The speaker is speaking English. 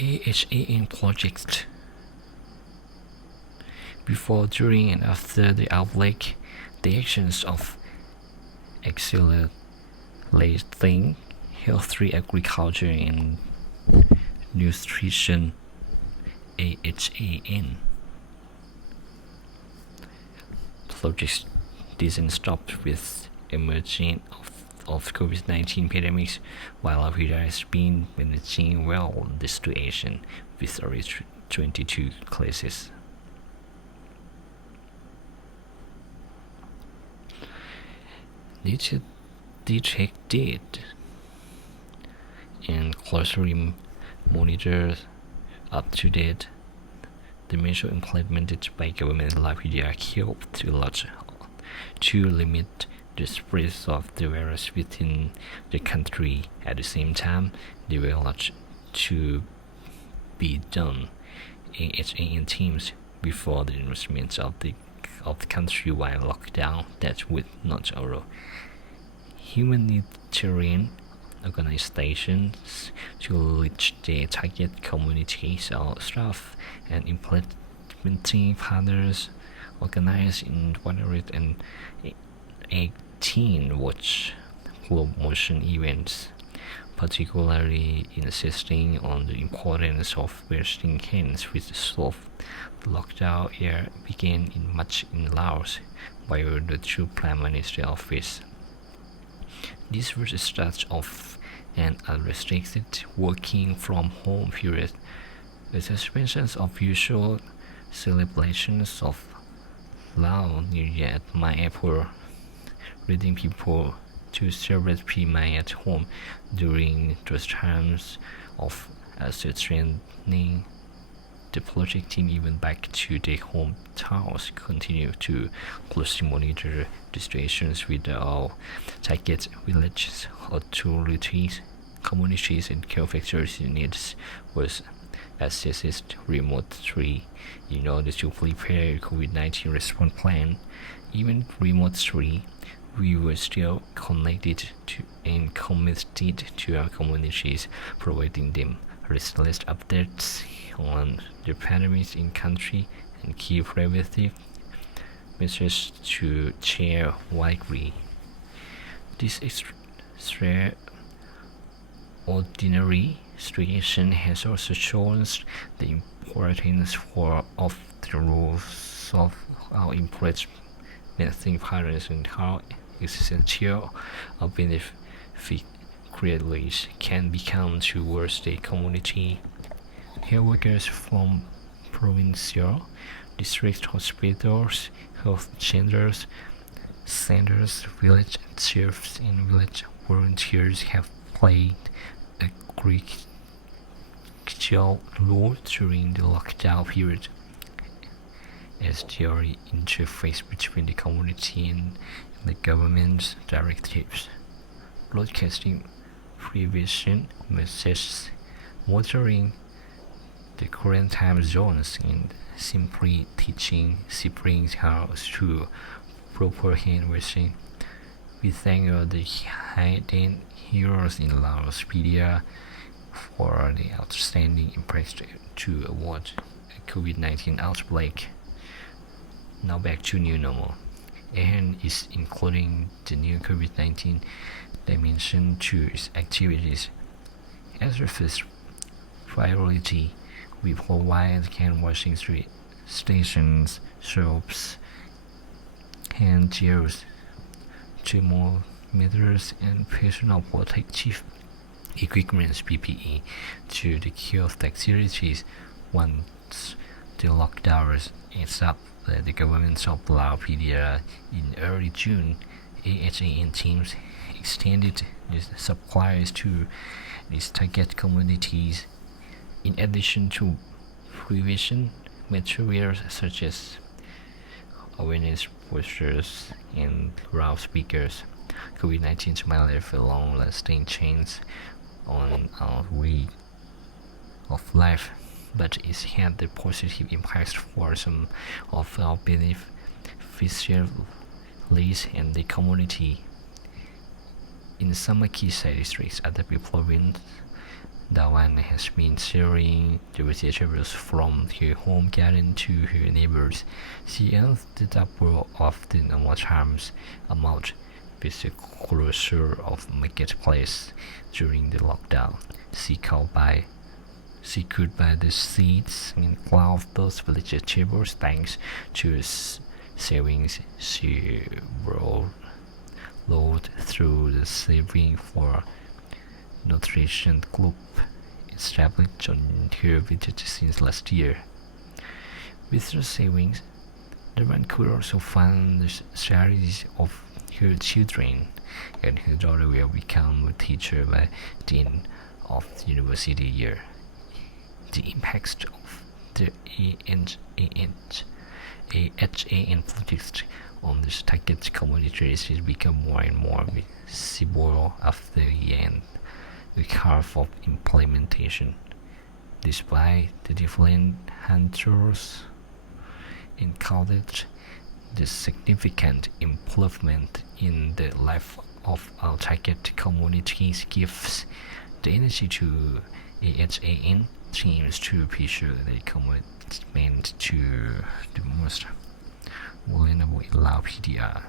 AHAN project. Before, during, and after the outbreak, the actions of accelerating healthy agriculture and nutrition AHAN projects didn't stop with emerging of COVID-19 pandemics, while Africa has been managing well the situation with already 22 cases. Detected and closely monitored up to date, the measures implemented by government in Liberia helped a lot to limit the spread of the virus within the country. At the same time, there were a lot to be done. AHAN teams before the announcement of the countrywide lockdown that would not allow humanitarian organizations to reach their target communities or staff, and implementing partners organized in 118 watch promotion events, particularly insisting on the importance of washing hands with soap. The lockdown year began in March in Laos by the two Prime Minister's office. This was the start of an unrestricted working from home period, with suspension of usual celebrations of Lao New Year at my airport, leading people to celebrate Pre-May at home during those times of training. The project team, even back to their hometowns, continue to closely monitor the situations with all target villages, authorities, communities, and care factors needs was assessed remotely in order to prepare a COVID-19 response plan. Even remotely, we were still connected to and committed to our communities, providing them restless updates on the pandemic in country and key preventive measures to share widely. This extraordinary situation has also shown the importance of the rules of our implementing partners and how essential a benefit creators can become towards the community. Health workers from provincial, district hospitals, health centers, village chefs, and village volunteers have played a crucial role during the lockdown period as the interface between the community and the government's directives, broadcasting prevention messages, monitoring the current time zones, and simply teaching siblings how to proper hand washing. We thank all the hidden heroes in Laos media for the outstanding impact to avoid a COVID-19 outbreak. Now back to new normal. AHAN is including the new COVID-19 dimension to its activities. As the first priority, we provide hand washing stations, soaps, hand gels, thermometers, and personal protective equipment (PPE) to the health facilities. Once the lockdown is up, the government of Laos in early June, AHAN teams extended the supplies to these target communities. In addition to prevention materials such as awareness posters and loudspeakers, COVID-19 might leave a long-lasting change on our way of life, but it had the positive impacts for some of our beneficiaries and the community. In some key districts at the province, AHAN has been sharing the vegetables from her home garden to her neighbors. She earns the double of the normal times amount with the closure of marketplace during the lockdown. She could buy the seeds and cloth those vegetables thanks to savings she rolled through the Saving for Nutrition Club established on her visit since last year. With her savings, the man could also fund the studies of her children, and her daughter will become a teacher by the end of the university year. The impact of the AHAN project on the target communities has become more and more visible after the curve of implementation. Despite the different hurdles encountered, the significant improvement in the life of our target communities gives the energy to AHAN teams to pursue their commitment to the most vulnerable in Laos PDR.